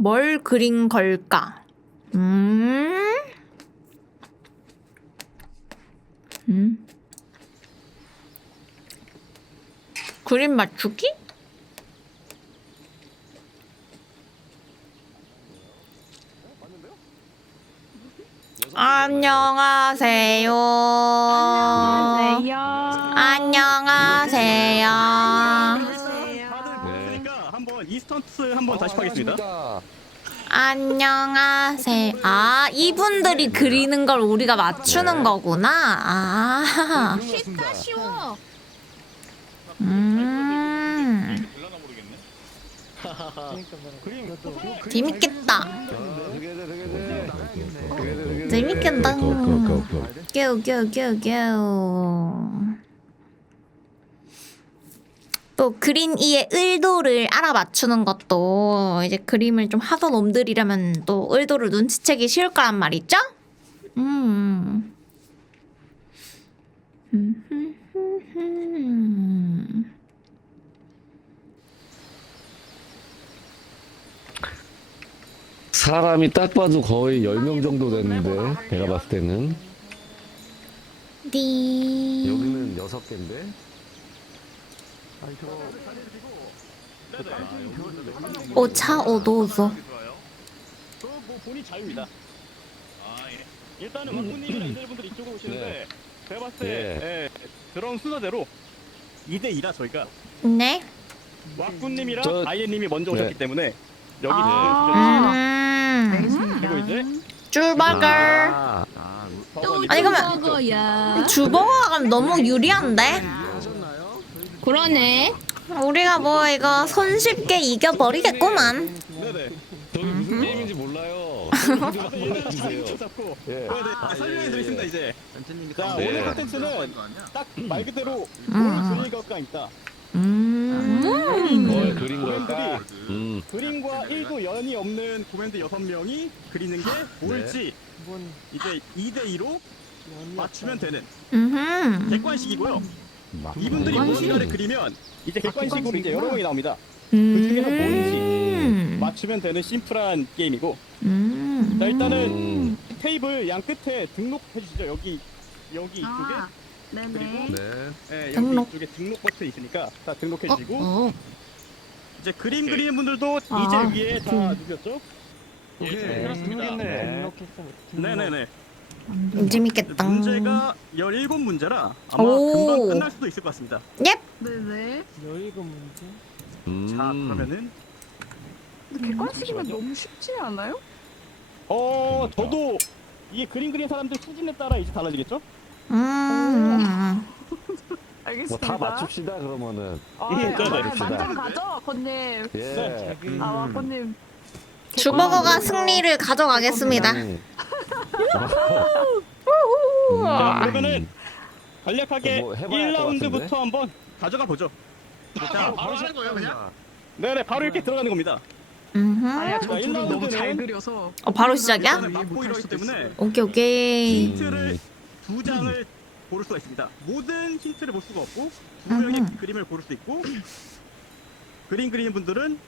뭘 그린 걸까? 그림 맞추기? 안녕하세요. 안녕하세요. 그러니까 한번 이 스턴트 한번 다시 하겠습니다. 안녕하세요. 아, 이분들이 그리는 걸 우리가 맞추는 거구나. 아. 쉽다 쉬워. 재밌겠다. 재밌겠다. 꺄우. 또 그린 이의 의도를 알아맞추는 것도 이제 그림을 좀 하던 놈들이라면 또 의도를 눈치채기 쉬울 거란 말이죠? 사람이 딱 봐도 거의 10명 정도 됐는데 내가 봤을 때는 띠. 여기는 6개인데 오차 오도소. 뭐 본인 자유입니다. 일단은 왕군님이랑 엔젤분들 이쪽으로 오시는데 제가 봤을 때 그런 순서대로 2대2라 저희가 네. 왕군님이랑 아이엔님이 먼저 오셨기 때문에 여기 그리고 이제 쭈버거. 또 아니, 그러면- 주먹어야. 주버거가 너무 유리한데? 그러네. 우리가 뭐 이거 손쉽게 이겨버리겠구만. 네네 저기 무슨 게임인지 몰라요. 자유 잡고 설명해 드리겠습니다 이제. 자 네. 오늘 컨텐츠는 딱 말 그대로 뭘 그릴 것과 있다. 뭘 그린 걸까? 그림과 1도 연이 없는 고맨드 6명이 그리는 게 뭘지 이제 2대2로 맞추면 되는 객관식이고요. 이분들이 무언가를 그리면 이제 객관식으로 이제 여러 명이 나옵니다. 그 중에서 뭔지 맞추면 되는 심플한 게임이고, 자 일단은 테이블 양 끝에 등록해 주시죠. 여기 이쪽에 그리고 여기 등록. 이쪽에 등록 버튼 있으니까 다 등록해 주시고 이제 그림 그리는 분들도 이제 위에 다 누르셨죠? 예, 그렇습니다. 네네네. 재밌겠다. 문제가 17문제라 아마 오. 금방 끝날 수도 있을 것 같습니다. 옙. 네네. 자 그러면은 객관식이면 너무 쉽지 않아요? 저도 이게 그림 그리는 사람들 수준에 따라 이제 달라지겠죠? 알겠습니다. 뭐 다 맞춥시다 그러면은. 만점 가져, 건님. 예. 건님. 주버거가 승리를 가져가겠습니다. 자 그러면은 간략하게 뭐 해봐야 할 것 1라운드부터 한번 가져가 보죠. 자 바로 하는 거예요 그냥? 네네 바로 이렇게 들어가는 겁니다. 아니야, 저 자, 둘은 너무 1라운드는 잘 그려서. 바로 시작이야? 막고 이러기 때문에 오케이. 힌트를 2장을 고를 수가 있습니다. 모든 힌트를 볼 수가 없고 2명의 그림을 고를 수 있고 그림 그리는 분들은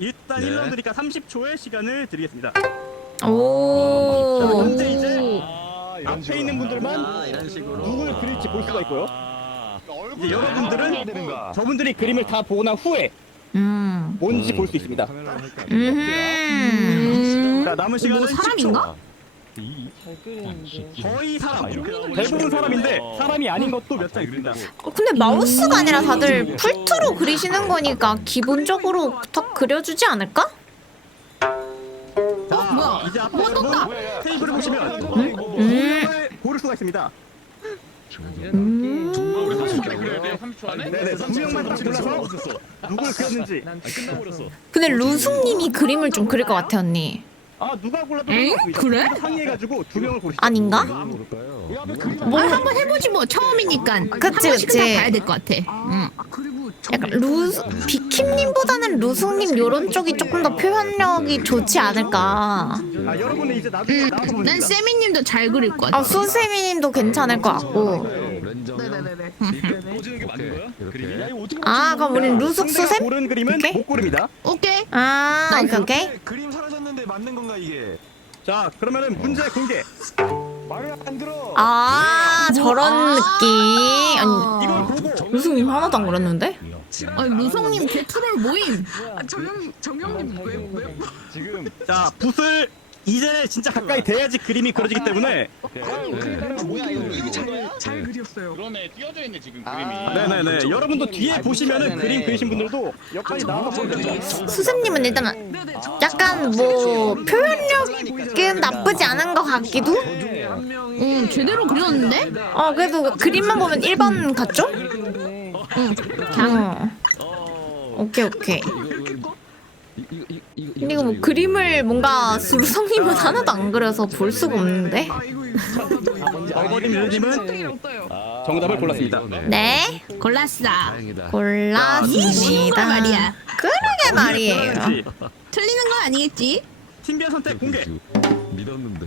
일단 1라운드니까 30초의 시간을 드리겠습니다. 자, 오. 현재 이제 앞에 있는 분들만 누굴 그릴지 볼 수가 있고요. 이제 여러분들은 저분들이 그림을 다 보고 난 후에 뭔지 볼 수 있습니다. 자 남은 시간은 뭐 사람인가? 10초. 거의 사람. 대부분 사람인데 사람이 아닌 것도 몇 장 있습니다. 근데 마우스가 아니라 다들 풀트로 그리시는 거니까 기본적으로 다 그려주지 않을까? 자, 이제 앞에 여러분 테이블을 보시면 그림을 고를 수가 있습니다. 네네, 2명만 다시 골라서 누굴 그렸는지. 근데 루숙님이 그림을 좀 그릴 것 같아, 언니. 누가 골라도 그래? 상의해가지고 2명을 고르시죠. 아닌가? 뭐 한번 해보지 뭐 처음이니까. 그치, 한 번씩은 다 그치. 봐야 될 것 같아. 그리고 약간 비킴님보다는 루숙님 요런 쪽이 조금 더 표현력이 좋지 않을까. 여러분은 이제 나중에 나와서 보면 난 됩니다. 세미님도 잘 그릴 것 같아. 수세미님도 괜찮을 것 같고. 네네네네. 꽂는 게 맞는 거야? 그림이? 그럼 우린 루숙 상대가 수셈? 고른 그림은 오케이. 못 고릅니다. 오케이. 오케이. 그림 사라져 문제에 맞는 건가 이게? 자, 그러면은 문제 공개. 말을 안 들어. 아 저런 느낌. 아니 이걸 보고 루승님 하나도 안 그랬는데? 아니 루성님 개트롤 모임. 정영님 왜 지금 자, 붓을 이제는 진짜 가까이 대야지 그림이 그려지기 때문에 뭐야 이거 잘 그렸어요. 그러네 띄어져 있네 지금 네네네. 여러분도 뒤에 보시면은 그림 그리신 분들도 역할이 나와서 보여요. 수쌤님은 일단 약간 뭐 표현력은 나쁘지 않은 것 같기도? 제대로 그렸는데? 그래도 그림만 보면 1번 같죠? 그냥 오케이. 근데 이거 뭐 그림을 뭔가 수루성님은 하나도 안 그려서 볼 수가 없는데? 어버님 유님은 정답을 골랐습니다. 네, 골랐어. 다행이다. 골랐습니다. 말이야. 그러게 말이에요. 틀리는 건 아니겠지? 팀별 선택 공개. 믿었는데.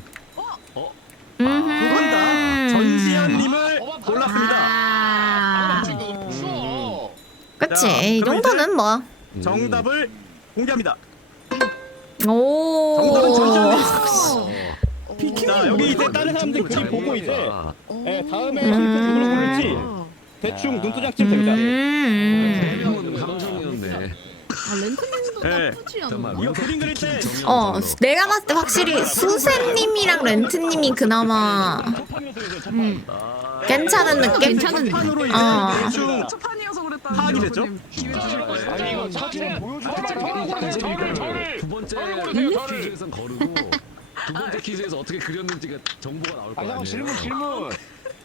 두 분 다 전지현님을 골랐습니다. 아. 그치, 자, 이 그럼 정도는 뭐. 정답을 공개합니다. 오. 정답은 전지현님. 자, 여기 이제 다른 사람들 그림 보고 이제 다음에 누구로 고를지 대충 눈도장 치면 됩니다. 함정이었네. 렌트님도 네. 나쁘지 않아. 잠깐만. 이거 그림 그릴 때 내가 봤을 때 확실히 수세님이랑 렌트님이 그나마 괜찮은 느낌? 괜찮은 판으로 이제 어. 대충 첫판이어서 그랬다. 파악이 됐죠? 기회 주실 거예요. 아니 이거 사진을 보여주고 두 번째 퀴즈에선 거르고 두 번째 퀴즈에서 어떻게 그렸는지가 정보가 나올 거 아니에요. 질문.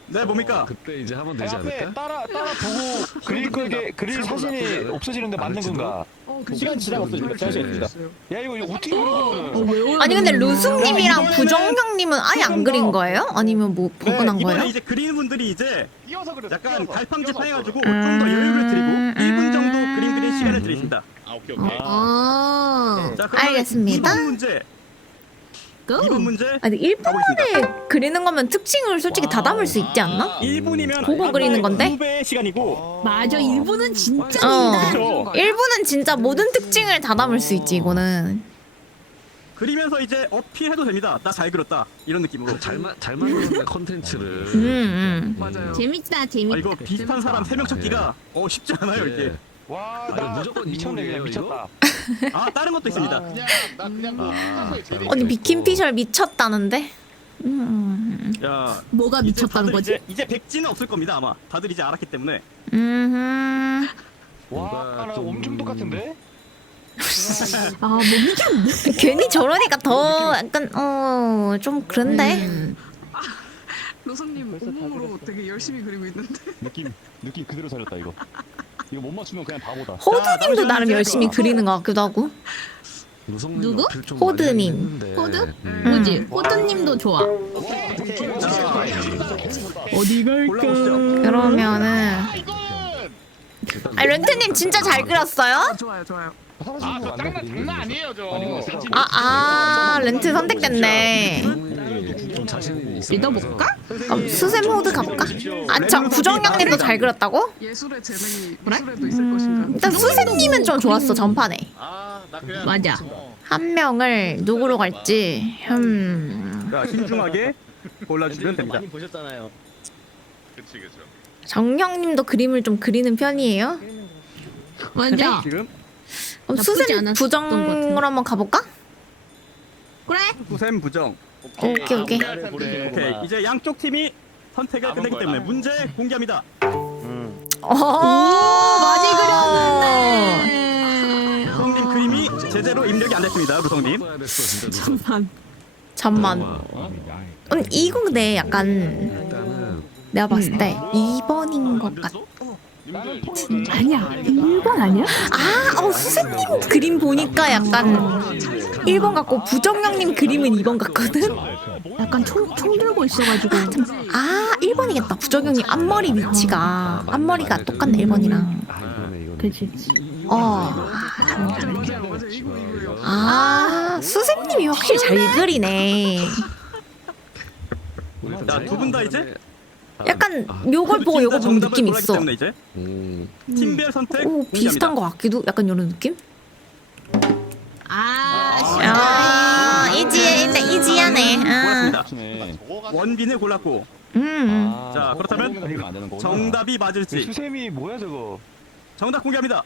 네, 뭡니까? 그때 이제 하면 되지 않을까? 따라 보고 그릴 사진이 없어지는데 맞는 건가? 시간 지나면 없어집니다. 제가 시간입니다. 야 이거 어떻게 그리고 아니 근데 루승님이랑 부정형님은 아예 안 그린 거예요? 아니면 뭐 보고 난 이번에 거예요? 이제 그리는 분들이 이제 띄어서 그렸어 약간 갈팡질팡해가지고 좀 더 여유를 드리고 1분 정도 그림 그릴 시간을 드리겠습니다. 아 오케이 자, 그러면 알겠습니다. 2번 문제. 고. 2번 문제. 아니 1분만에 그리는 거면 특징을 솔직히 다 담을 수 있지 않나? 1분이면 보고 그리는 건데? 2배의 시간이고. 맞아, 일본은 진짜 그렇죠. 1분은 진짜 모든 특징을 다 담을 수 있지 이거는. 그리면서 이제 어필해도 됩니다. 나 잘 그렸다. 이런 느낌으로. 잘 만드는 컨텐츠를. 맞아요. 재밌다. 이거 비슷한 사람 3명 찾기가 쉽지 않아요, 이게. 와, 아니, 나 무조건 미쳤네 인물이에요, 그냥 미쳤다. 아, 다른 것도 있습니다. 나 그냥 뭐 피카소에 제일 아니 미킴피셜 미쳤다는데? 야, 뭐가 이제 미쳤다는 다들 거지? 이제 백지는 없을 겁니다, 아마. 다들 이제 알았기 때문에. 와, 나 엄청 똑같은데? 아, 못 이겼네. 괜히 저러니까 더 약간 좀 그런데. 로선님 온몸으로 되게 열심히 그리고 있는데. 느낌 그대로 살렸다 이거. 이거 못 맞추면 그냥 바보다. 호드님도 나름 열심히 그리는 것 같기도 하고. 누구? 호드님. 호드? 뭐지? 호드님도 좋아. 어디 갈까? 그러면은 이건 아니 렌트님 진짜 잘 그렸어요? 좋아요. 저 장난 아니에요 저 렌트 선택됐네. 좀 자신이 있어. 믿어볼까? 그럼 수셈 호드 가볼까? 저 부정형님도 잘 그렸다고? 예술의 재능이 미술에도 있을 것인가. 일단 수셈님은 좀 좋았어 전판에. 아나 그냥 맞아. 한 명을 누구로 갈지. 자, 신중하게 골라주시면 됩니다. 그치 정형님도 그림을 좀 그리는 편이에요? 맞아. 지금 그럼 나쁘지 수셈 않았던 것 부정으로 한번 가볼까? 그래? 수셈 부정. 오케이. 오케이, 이제 양쪽 팀이 선택을 끝냈기 때문에 문제 공개합니다. 많이 그렸는데. 루성님 그림이 제대로 입력이 안 됐습니다, 루성님. 써야 됐어 진짜. 잠만. 이거 근데 약간 일단은 내가 봤을 때 2번인 것 같아. 아니야. 1번 아니야? 수세님 그림 보니까 약간 1번 같고 부정형님 그림은 2번 같거든? 약간 총 들고 있어가지고. 1번이겠다. 부정형님 앞머리 위치가 앞머리가 똑같네 1번이랑. 이거네. 그치. 맞아요. 수세님이 확실히 잘 그리네. 자, 두 분 다 이제 약간 요걸 보고 요거 보는 느낌 있어. 때문에 이제 팀별 선택 오 공개합니다. 비슷한 거 같기도 약간 이런 느낌? 아, 아 수세미. 원빈을 골랐고 자, 그렇다면 정답이 맞을지 수세미 뭐야 저거? 정답 공개합니다.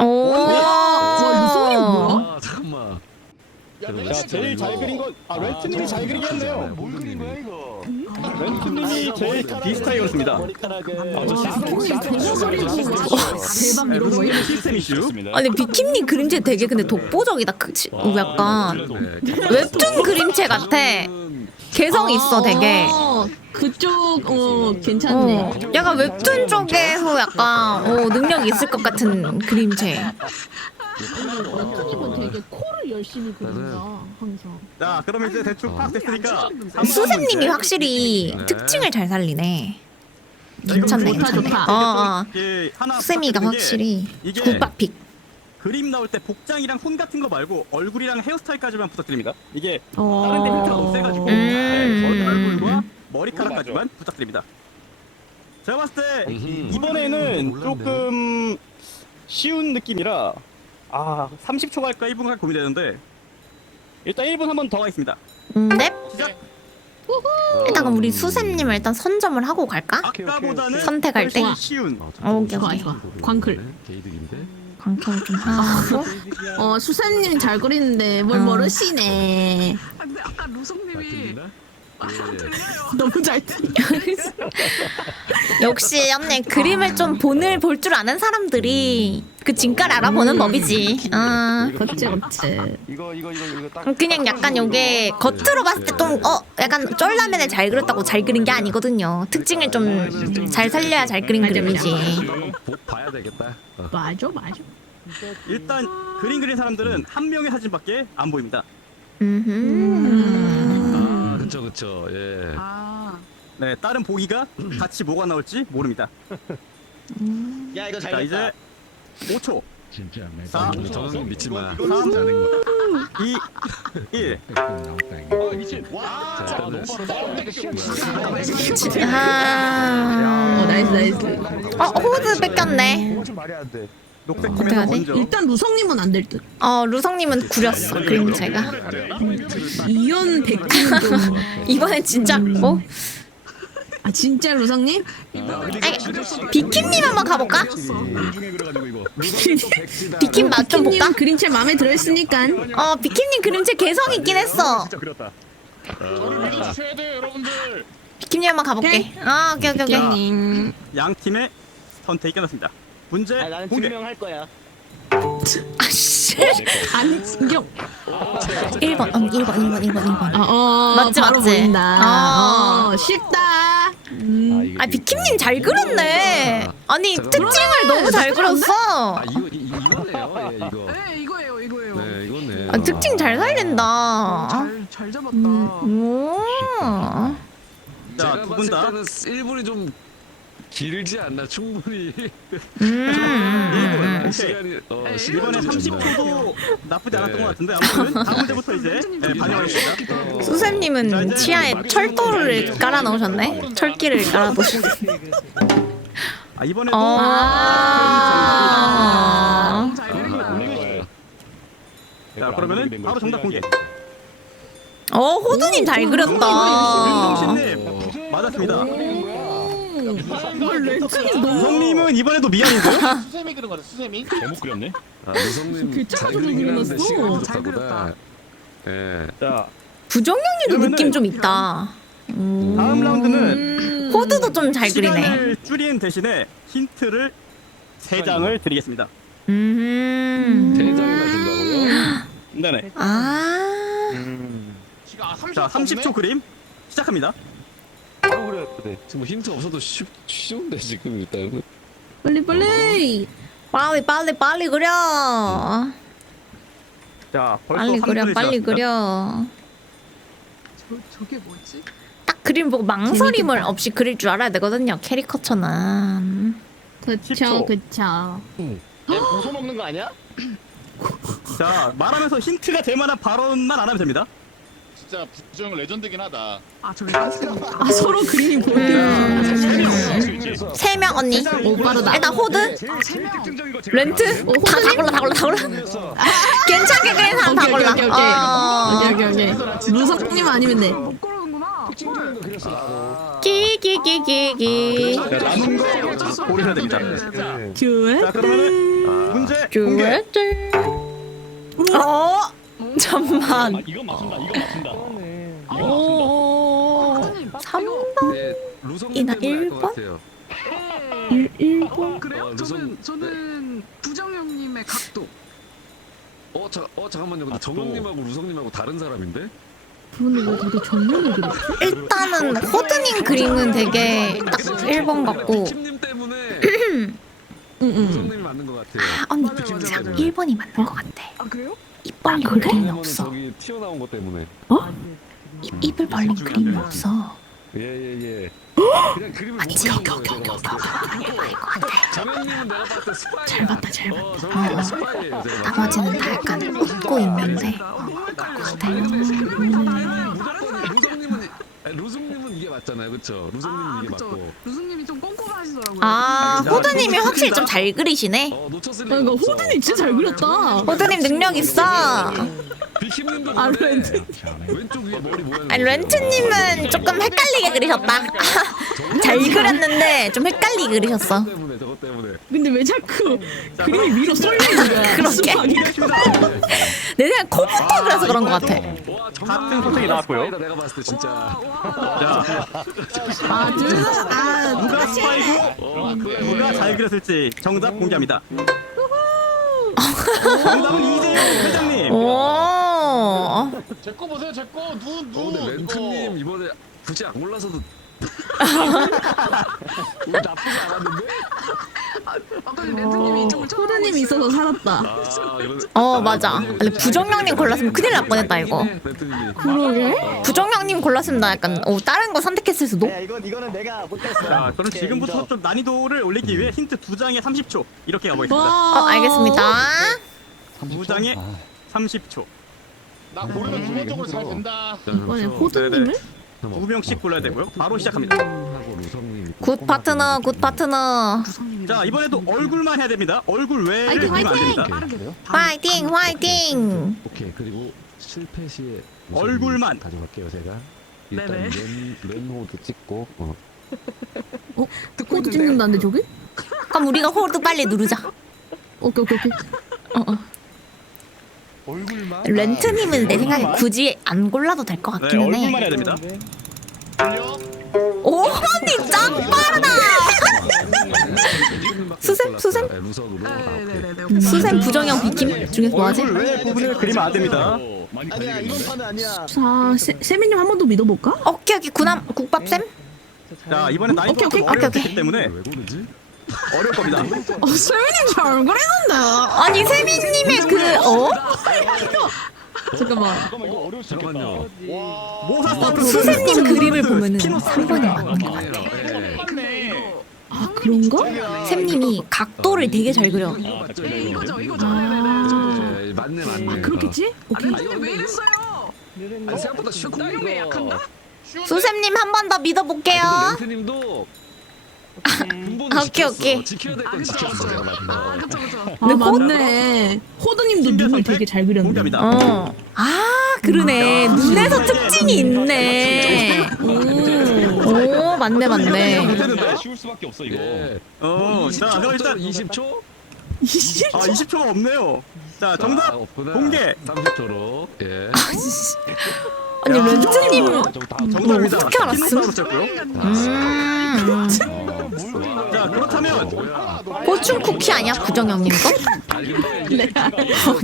오. 아 잠깐만. 자, 제일 잘 그린 건 렌트님이 잘 그리게 했네요. 뭘 그린 거야 이거? 렌트님이 제일 비슷하게 그렸습니다. 대박 이런 거. 시스템 이슈. 아니 비킴님 그림체 되게 근데 독보적이다. 약간 웹툰 그림체 같아. 개성 있어 되게. 그쪽 괜찮네. 약간 웹툰 쪽에서 약간 능력 있을 것 같은 그림체. 원투님은 되게 코를 열심히 그린다 항상. 자, 그러면 이제 대충 파악됐으니까 수샘님이 확실히 특징을 잘 살리네. 괜찮네. 좋다, 괜찮네. 좋다. 하나 수샘이가 부탁드리는 게 확실히 이게 국밥픽. 그림 나올 때 복장이랑 손 같은 거 말고 얼굴이랑 헤어스타일까지만 부탁드립니다. 이게 다른 데 힌트가 너무 세가지고 얼굴과 머리카락까지만 부탁드립니다. 제가 봤을 때 이번에는 조금 쉬운 느낌이라 30초 갈까 1분 갈까 고민되는데 일단 1분 한 번 더 가겠습니다. 네. 시작! 일단 그럼 우리 수샘님을 일단 선점을 하고 갈까? 아까보다는 선택할 때? 훨씬 쉬운 오케이 좋아 오케이. 좋아. 광클. 개이득인데. 광클 좀 하고. 수사님 잘 그리는데 뭘 모르시네. 아, 근데 아까 루성님이 너무 잘 들. 역시 언니 그림을 좀 볼 줄 아는 사람들이 그 진가를 알아보는 법이지. 그치 그치. 이거 딱. 그냥 약간 요게 겉으로 봤을 때 좀 약간 쫄라면을 잘 그렸다고 잘 그린 게 아니거든요. 특징을 좀 잘 살려야 잘 그린 그림이지. 봐야 되겠다. 맞아. 일단 그림 그린 사람들은 한 명의 사진밖에 안 보입니다. 아 그쵸 예. 네, 다른 보기가 같이 뭐가 나올지 모릅니다. 야 이거 자, 이제 5초. 진짜 4, 저는 믿지 마. 3, 2, 1. 미친. 와. 자, 일단은 나이스. 호드 뺏겼네. 좀 말이 안 돼. 녹색 어떡하지? 팀에서 먼저. 일단 루성님은 안 될 듯. 루성님은 구렸어 그림체가. 이연 백기는 좀. 이번엔 진짜 진짜 루성님? 비킴님 한번 가볼까? 비킴 맛 좀 볼까? 님 그림체 마음에 들어있으니까. 비킴님 그림체 개성 있긴 했어. 진짜 그렸다. 저를 믿어주셔야 돼요 여러분들. 비킴님 한번 가볼게. 오케이. 양 팀의 선택이 끝났습니다. 문제 공개. 할 거야. 아씨. 안경. 1번. 1번. 맞지, 바로 맞지? 보인다. 쉽다. 비킴님 잘 그렸네. 아니 특징을 너무 잘 그렸어. 이거네요. 예, 이거. 네 이거예요. 네 이거네. 특징 잘 살린다. 잘 잡았다. 오. 자, 두 분 다 1분이 좀 길지 않나 충분히. 시간이 이번에 30초도 나쁘지 않았던 것 같은데 아무튼 다음 문제부터 이제 반영하겠습니다. 수샘님은 치아에 철도를 깔아 넣으셨네. 철기를 깔아 놓으셨네. 이번에도 잘 그린 거야. 자, 그러면은 바로 정답 공개. 호두님 잘 그렸다. 윤동신님 맞았습니다. 렌트님 너무. 성님은 이번에도 미안인데요? 수세미 그린 거다 수세미. 잘못 그렸네. 노성님 잘 잘 그리긴 하는데 그렸어. 시간이 잘 좋다보다. 예. 자, 부정형님도 그러면은- 느낌 좀 있다. 다음 라운드는 호두도 좀 잘 그리네. 시간을 줄인 대신에 힌트를 3장을 드리겠습니다. 대장이나 준다고요? 네네. 자, 30초 그림 시작합니다. 바로 그려야 돼. 지금 힌트 없어도 쉬운데 지금 일단은. 빨리. 빨리 그려. 자, 벌써 빨리 3분이 그려. 지났습니다. 저게 뭐지? 딱 그림 보고 망설임을 없이 그릴 줄 알아야 되거든요. 캐리커처는. 그쵸. 고소 먹는 거 아니야? 자, 말하면서 힌트가 될 만한 발언만 안 하면 됩니다. 진짜 부정 레전드긴 하다. 저기 깜짝이야. 서로 그림이 보인다. 3명 언니. 빠르다. 일단 호드. 렌트. 다 골라. 괜찮게 그린 사람 다 골라. 오케이. 루성 아니면 돼. 못 고르는구나. 특징적인 거 그렸어 나도. 끼끼끼끼끼. 자, 남은 거 고르셔야 됩니다. 듀엣. 자, 그러면은 문제 공개. 듀엣. 어? 잠만. 이거 맞춘다. 이거 맞춘다. 오. 3번. 네, 루성님 이나 때문에 알것 1번? 같아요. 1번. 그래요? 저는 부정형님의 각도. 잠깐만요. 근데 정영님하고 루성님하고 다른 사람인데? 근데 왜 되게 정면을 그렸어? 일단은 호드님 그림은 되게 딱 1번 같고. 비킴님 때문에 응. 루성님이 맞는 것 같아요. 언니 맞아요, 진짜 맞아요. 1번이 맞는 것 같아. 아 그래요? 입 벌린 그림이 왜냐면은 없어. 저기 튀어나온 것 때문에. 입을 벌린 그림이 없어. 예예예. 그냥 그림을 아니, 못 여기, 그린 거예요, 제가 봤을 때. 정영님은 내가 봤을 때 스파이야. 잘 봤다, 잘 봤다. 정영님은 스파이예요. 제가 봤을 때. 나머지는 다 약간 웃고 있는데. 아니 근데 루성님은 이게 맞잖아요, 그렇죠? 루성님은 이게 그쵸. 맞고. 루스님이 좀 꼼꼼하시더라고요. 아, 호드님이 확실히 좀 잘 그리시네. 놓쳤을 야, 리가 이거 없어. 호드님 진짜 잘 그렸다. 호드님 능력 있어. 비킴님도 아, 근데 렌트. 왼쪽 위에 머리 모양. 아니, 렌트님은 조금 헷갈리게 그리셨다. 잘 그렸는데 좀 헷갈리게 그리셨어. 저것 때문에. 근데 왜 자꾸 그림이 위로 쏠려 있는 거야? 그렇게. 내 생각 코부터 그려서 그런 것 같아. 와, 같은 선택이 나왔고요. 스파이다, 내가 봤을 때 진짜. 자, 아, 둘다 누가 스파이고 누가 잘 그렸을지 정답 공개합니다. 정답은 이재용 회장님. 오. 제 거 보세요. 제 거. 근데 렌트님 이번에 굳이 안 골라서도 우리 나쁘지 않았는데? 아까 렌트님이 이쪽을 호드님이 있어서 살았다. 아, 맞아. 근데 부정형님 골랐으면 큰일 날 뻔했다, 이거. 렌트님이. 그러게? 부정형님 골랐으면 나 약간 다른 거 선택했을 수도. 자, 그럼 지금부터 좀 난이도를 올리기 위해 힌트 2장에 30초 이렇게 가보겠습니다. 와. 알겠습니다. 2장에 30초. 나 고르면 기본적으로 잘 된다. 이번에 호드님을? 2명씩 골라야 되고요. 바로 시작합니다. 하고 루성님. 굿 파트너, 굿 파트너. 자, 이번에도 얼굴만 해야 됩니다. 얼굴 외를 화이팅, 그리면 안 됩니다. 화이팅, 화이팅. 오케이, 그리고 실패 시에 얼굴만. 가져갈게요, 제가. 네네. 일단 렌호드 찍고 호드 찍는다는데 저기? 그럼 우리가 호드 빨리 누르자. 오케이. 얼굴만. 렌트님은 내 생각에 굳이 안 골라도 될 것 네, 같기는 얼굴만 해. 해야 됩니다. 오, 언니 짱 빠르다. 수셈? 루성으로. 네네네. 수셈 부정형 비킴 중에서 뭐하지? 얼굴 외 부분을 그리면 안 됩니다. 아니야 이번 판은 아니야. 자, 세미님 한 번 더 믿어볼까? 오케이, 국밥 국밥쌤. 자, 이번엔 난이도가 오케이, 좀 오케이, 어렵기 오케이. 때문에 왜 고르지? 어려울 겁니다. 세미님 잘 그리는데. 아니 세민님의 잠깐만. 잠깐만 이거 어려울 수 있겠다. 잠깐만요. 모사사우루스 수셈님 그림을 보면은 스피노사우루스. 3번이 맞는 것 같아. 맞네. 아, 그런가? 쌤님이 각도를 되게 잘 그려. 이거 맞죠? 네, 이거죠. 네네네. 네, 맞네. 그렇겠지? 오케이. 렌트님 왜 이랬어요? 아니, 생각보다 쉽다 이거. 공룡에 약한가? 수셈님 한 번 더 믿어볼게요. 렌트님도 오케이. 지켜야 될 건 지켰어. 내가 봤을 때. 아 그쵸. 아, 맞네. 호드님도 눈을 되게 잘 그렸는데. 공개합니다. 그러네. 눈에서 특징이 있네. 오, 맞네. 근데 쉬울 수밖에 없어 이거. 예. 자, 그럼 일단 20초? 20초가 없네요. 자, 정답 공개. 30초로. 예. 아니 렌트님 정답입니다. 어떻게 알았음? 스피노사우루스였고요. 자, 그렇다면 고충 쿠키 아니야 부정형님 거? 아니 근데 이게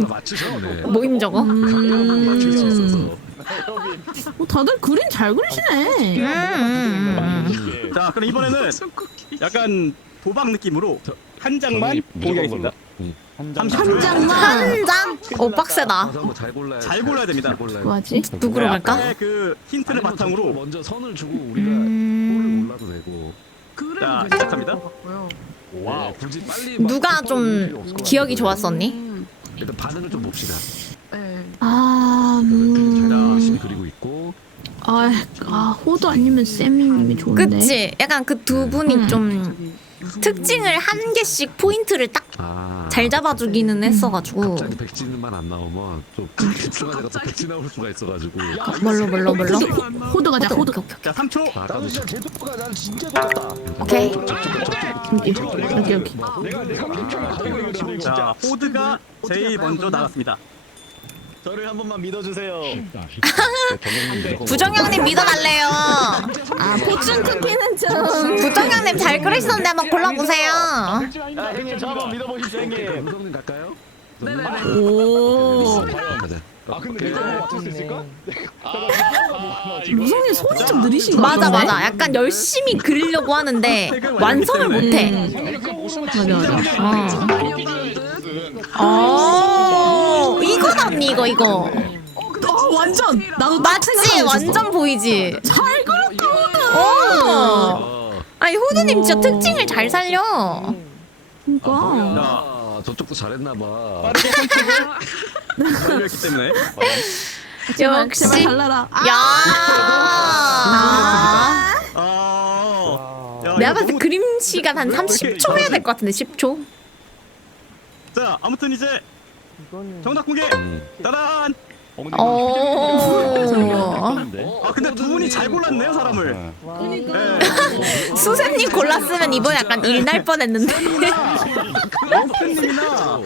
맞추셨네. 모임 저거? 맞출 수 있어서. 다들 그림 잘 그리시네. 자, 그럼 이번에는 약간 도박 느낌으로 한 장만 공개하겠습니다. 한 30초. 장만. 한 장? 오 빡세다. 잘 골라야 잘 골라야 됩니다. 뭐하지? 누구로 갈까? 아까의 그 힌트를 바탕으로 먼저 선을 주고 우리가 골을 골라도 되고. 자, 시작합니다. 와, 굳이 빨리 누가 좀 기억이 좋았었니? 일단 반응을 좀 봅시다. 네. 열심히 그리고 있고. 호드 아니면 세미님이 좋은데. 그치? 약간 그 두 분이 좀 특징을 한 개씩 포인트를 딱 잘 잡아주기는 했어가지고. 갑자기 백지만 안 나오면 좀 중간에 가서 백지 나올 수가 있어가지고. 뭘로. 호두 가자 호두. 자 3초. 아까도 제도가 난 진짜 똑같다. 오케이. 여기. 자 호드가 제일 먼저 나갔습니다. 저를 한 번만 믿어주세요. 부정형님 믿어달래요. 아 포춘 쿠키는 좀. 부정형님 잘 그리시던데 한번 골라보세요. 아 형님 저 한번 믿어보십시오 형님. 무성님 갈까요? 네네네. 오. 가자. 아 근데 내가 맞출 수 있을까? 무성님 손이 좀 느리신 거 맞아 같은데? 맞아. 약간 열심히 그리려고 하는데 완성을 못해. 맞아. 이건 언니 이거. 완전 나도 맞지? 완전 보이지? 잘 그렸다. 어. 아니 호두님 진짜 특징을 잘 살려. 그러니까. 아, 저쪽도 잘했나봐. 빠르게 선택을 완료했기 때문에 제발 역시. 달라라. 야. 야, 내가 이거 봤을 때 너무- 그림 시간 한 30초 해야 될 것 같은데 10초. 자 아무튼 이제 정답 공개. 따란. 아 근데 두 분이 잘 골랐네요 사람을. 네. 수세님 골랐으면 이번 약간 일 날 뻔했는데. 런스님이나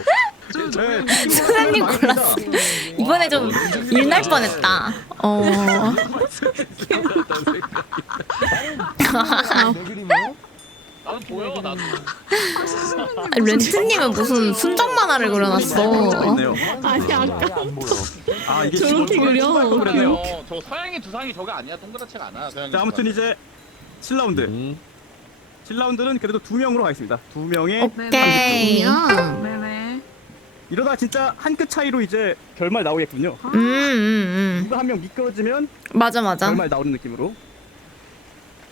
수세님 골랐어. 이번에 좀 일 날 뻔했다. 나는 보여 나도. 렌트님은 무슨 순정 만화를 그려놨어. 있네요. 아니 아까 아 이게 저렇게 그려. 그랬네요. 저 서양의 두상이 저거 아니야? 동그랗지가 않아. 서양의 자 아무튼 이제 7라운드. 음. 7라운드는 그래도 2명으로 가겠습니다. 2명의 오케이. 네네. 이러다 진짜 한 끗 차이로 이제 결말 나오겠군요. 누가 한 명 미끄러지면 맞아. 결말 나오는 느낌으로.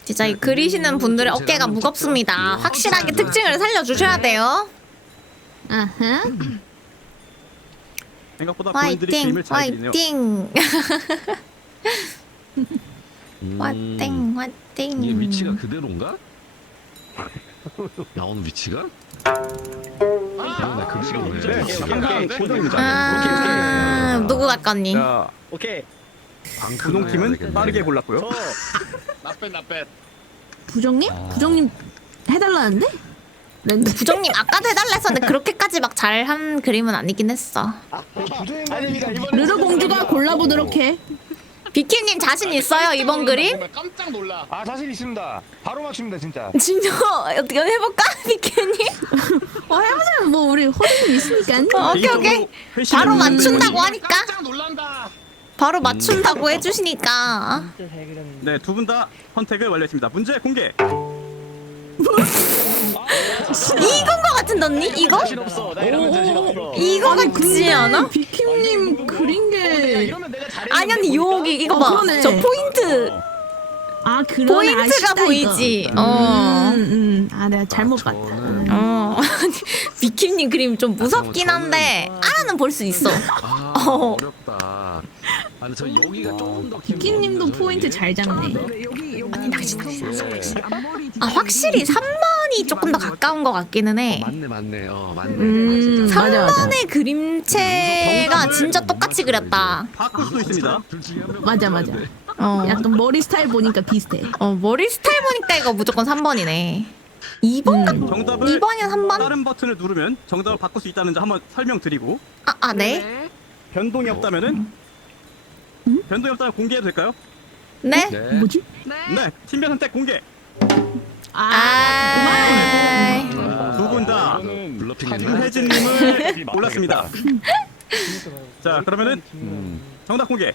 진짜 이 그리시는 분들의 어깨가 무겁습니다. 확실하게 특징을 살려주셔야 돼요. 아하. 생각보다 본인들이 화이팅, 그림을 잘 그리네요. 화이팅, 화이팅. 이게 위치가 그대로인가? 나오는 위치가? 나 그대로네. 네, 약간 고정입니다. 아, 누구 갈거니? 자, 오케이. 분홍팀은 빠르게 골랐고요. 나빼. 부정님? 부정님 해달라는데? 근데 부정님 아까도 해달라 했었는데 그렇게까지 막 잘한 그림은 아니긴 했어. 아닙니다. 이번 르르 공주가 골라보도록 해. 비키님 자신 있어요 이번 그림? 깜짝 놀라. 아 자신 있습니다. 바로 맞춥니다 진짜. 진짜 어떻게 해볼까 비키님? 해보자. 뭐 우리 호두님 있으니까. 오케이. 바로 맞춘다고 하니까. 깜짝 놀란다. 바로 맞춘다고 해주시니까. 네, 두 분 다 선택을 완료했습니다. 문제 공개. 이건 거 같은데 언니? 이거? 자신 없어. 나 이러면 자신 없어. 이거 같지 않아? 비킴님 그린 게. 이러면 내가 잘했는데 아니 언니 보일까? 여기 이거 봐. 그러네. 저 포인트. 아 그러네. 포인트가 아쉽다, 보이지. 이거. 아 내가 잘못 봤다. 비킴님 그림 좀 무섭긴 한데 알아는 볼 수 있어. 아, 어렵다. 아니 저 여기가 조금 더 비킴님도 포인트 잘 잡네. 여기 앞머리 아 확실히 3번이 조금 더 가까운 것 같기는 해. 맞네. 맞네. 맞아. 3번의 그림체가 진짜 똑같이 그렸다. 바꿀 수도 있습니다. 둘 중에 한 명. 맞아. 약간 머리 스타일 보니까 비슷해. 머리 스타일 보니까 이거 무조건 3번이네. 2번? 정답을 2번이나 3번? 다른 버튼을 누르면 정답을 바꿀 수 있다는 점 한번 설명드리고 네. 변동이 없다면은 변동이 없다면 공개해도 될까요? 네? 네. 뭐지? 네, 팀별 선택 공개. 두 분 다 블러핑했나? 유혜진님을 골랐습니다. 자, 그러면은 정답 공개.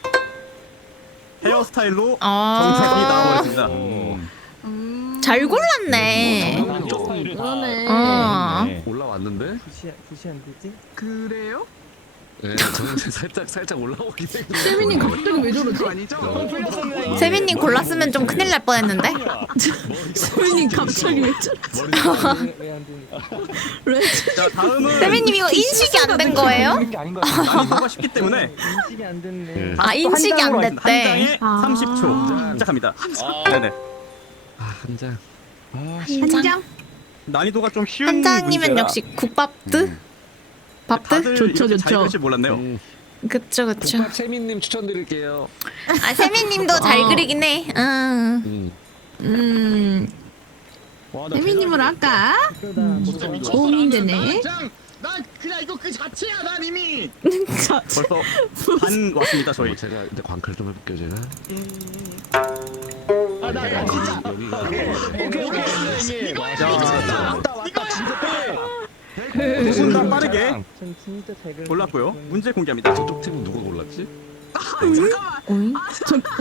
헤어스타일로 정답이 나와버렸습니다. 잘 골랐네. 올라왔는데? 그래요? 네, 저는 살짝 올라오긴 해. 세빈님 갑자기 왜 저러지? 아니죠? 세빈님 골랐으면 좀 큰일 날 뻔했는데. 세빈님 갑자기 왜 저러지? 자, 다음은 세빈님 이거 인식이 안 된 거예요? 그런 게 아닌 것 같아. 난이도가 쉽기 때문에 아 인식이 안 한 됐대. 장에 30초 시작합니다. 네네. 한 장. 한 장? 난이도가 좀 쉬운 한 장이면 문제라 역시 국밥드. 밥드? 다들 좋죠, 이렇게 잘 좋죠. 그릴 줄 몰랐네요. 그쵸 그쵸. 국밥 세민님 추천드릴게요. 아 세미님도 잘 그리긴 해. 혜민님으로 할까? 고민되네. 난 그냥 이거 그 자체야 난 이미. 벌써 반 왔습니다 저희. 제가 이제 광클 좀 해볼게요 제가. 나 진짜. 여기가 오케이. 이거 자, 이거야. 두 분 다 빠르게 골랐고요. 문제 공개합니다. 저쪽 팀은 누가 골랐지?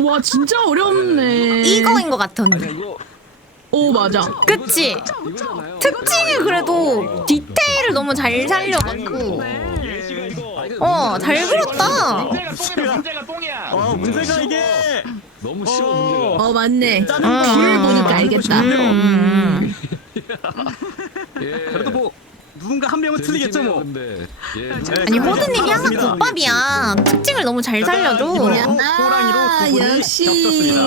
와 진짜 어렵네. 이거인 것 같아 아니야 언니. 이거 오 맞아. 그치? 이거잖아요. 특징이 그래도 디테일을 너무 잘 살려가지고 잘 그렸다. 문제가 똥이야. 문제가 이게 너무 쉬워 문제가. 맞네. 짜는 귤 보니까 알겠다. 예. 그래도 뭐 누군가 한 명은 틀리겠죠 뭐. 근데 예. 아니 호드님이 항상 국밥이야. 특징을 너무 잘 살려줘. 이번에도 호랑이로 두 분이 역시. 겹쳤습니다.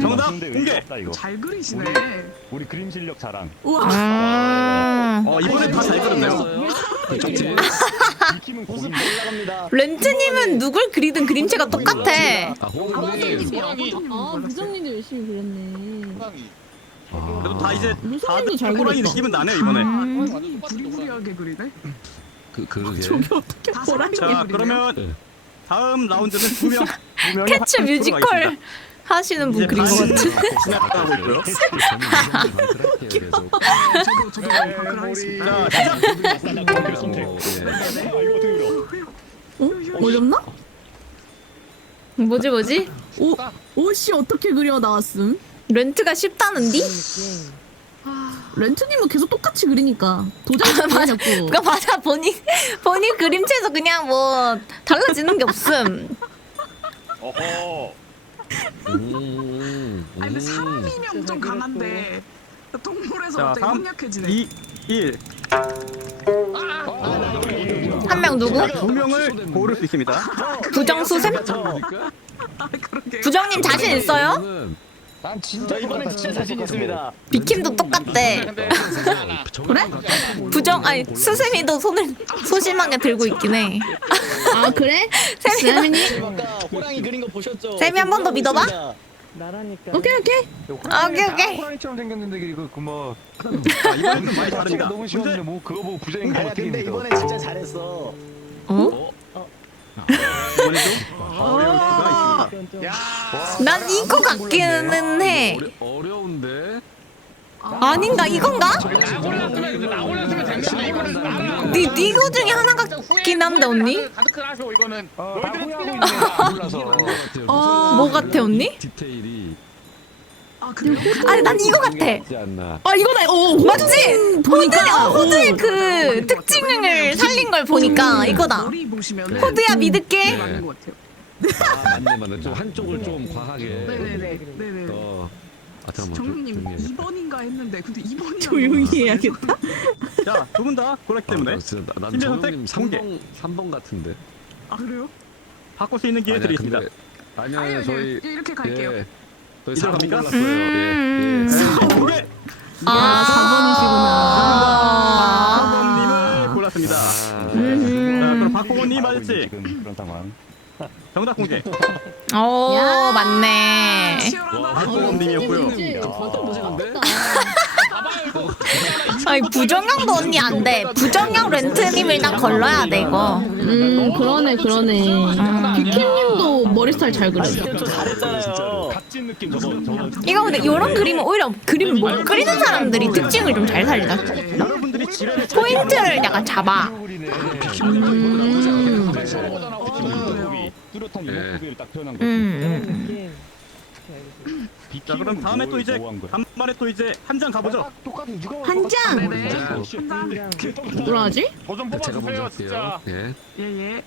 정답 공개. 잘 그리시네. 우리 그림 실력 자랑. 우와. 이번엔 다 잘 그렸네요. 익히면 고수 올라갑니다. 렌트님은 누굴 그리든 그림체가 똑같아. 아 호랑이. 부장님도 열심히 그렸네. 그래도 다 이제 루소님도 잘 호랑이 그렸다. 느낌은 나네요 이번에. 부리부리하게 그리네. 그러게. 어떻게 다 보라. 자 그러면 다음 라운드는 두 명이 캐츠 뮤지컬 하시는 분 그린 것 같은. 지나가고 있고요. 저도 광클하겠습니다. 자 시작. 어렵나? 뭐지? 옷이 어떻게 그려 나왔음? 렌트가 쉽다는디? 렌트님은 계속 똑같이 그리니까 도장 맞아. 자꾸. 그거 맞아. 본인 그림체에서 그냥 뭐 달라지는 게 없음. 어허. 아니 근데 사람이면 좀 강한데 동물에서 자, 갑자기 다음. 혼약해지네. 2, 1. 한 명 누구? 두 명을 고를 수 있습니다. 부정수샘? 아 그러게. 부정님 자신 있어요? 난 진짜 이번엔 진짜 자신 있습니다. 비킴도 똑같대. 그래? 수세미도 손을 소심하게 들고 있긴 해. 아 그래? 세민이? 아까 호랑이 그린 거 보셨죠? 쌤이 한 번 더 믿어봐. 오케이. 오케이. 호랑이처럼 생겼는데 이거 그뭐 이번엔 좀 많이 다릅니다. 너무 쉬웠는데 뭐 그거 보고 부자인 거 아니야 어떻게 근데 믿어? 이번엔 진짜 잘했어. 이번에도 어려울 수가 있습니다. 야. 난 이거 같기는 해. 어려운데. 아닌가? 이건가? 나 올렸으면 됐는데 이거는 니거 중에 하나 같긴 한데 언니? 다크클 하쇼 이거는. 나 후회하고 있네. 나 몰라서. 뭐 같아 언니? 디테일이 아 그래요? 아니 난 이거 같아. 있지 않나. 아 이거다. 맞지? 호드의 그 특징을 살린 걸 보니까 이거다. 머리 보시면 호드야 믿을게. 맞는 것 같아요. 맞네. 좀 한쪽을 좀 과하게. 네네네. 잠깐만. 정국님 조용히 해. 2번인가 했는데 근데 2번이랑 조용히 해야겠다. 자, 두 분 다 골랐기 때문에 난 팀의 정국님 선택 3번 같은데. 아 그래요? 바꿀 수 있는 기회 드리겠습니다. 아니요 저희 이렇게 갈게요. 예. 저희 이대로 4번 갑니까? 골랐어요. 예. 공개! 박보검님을 골랐습니다. 자, 그럼 박보검님 맞을지 지금 그런 상황. 정답 공개. 오 맞네. 치열하다. 박보검님이었고요. 아니 부정형도 언니 안 돼. 부정형 렌트님 일단 걸러야 돼 이거. 그러네. 비킴님도 머리 스타일 잘 그려. 좀 잘했잖아요. 각진 느낌 저거. 이거 근데 이런 그림은 오히려 그림을 못 그리는 사람들이 특징을 좀 잘 살려. 여러분들이 지뢰를 포인트를 약간 잡아. 뚜렷한 예. 이목구비를 딱 표현한 거. 자, 그럼 다음에 또 이제 간만에 또 이제 한 장 가보죠. 똑같은 누가 한 장. 뭐라 하지? 도전 제가 먼저 뽑아주세요 할게요. 진짜. 예. 예예.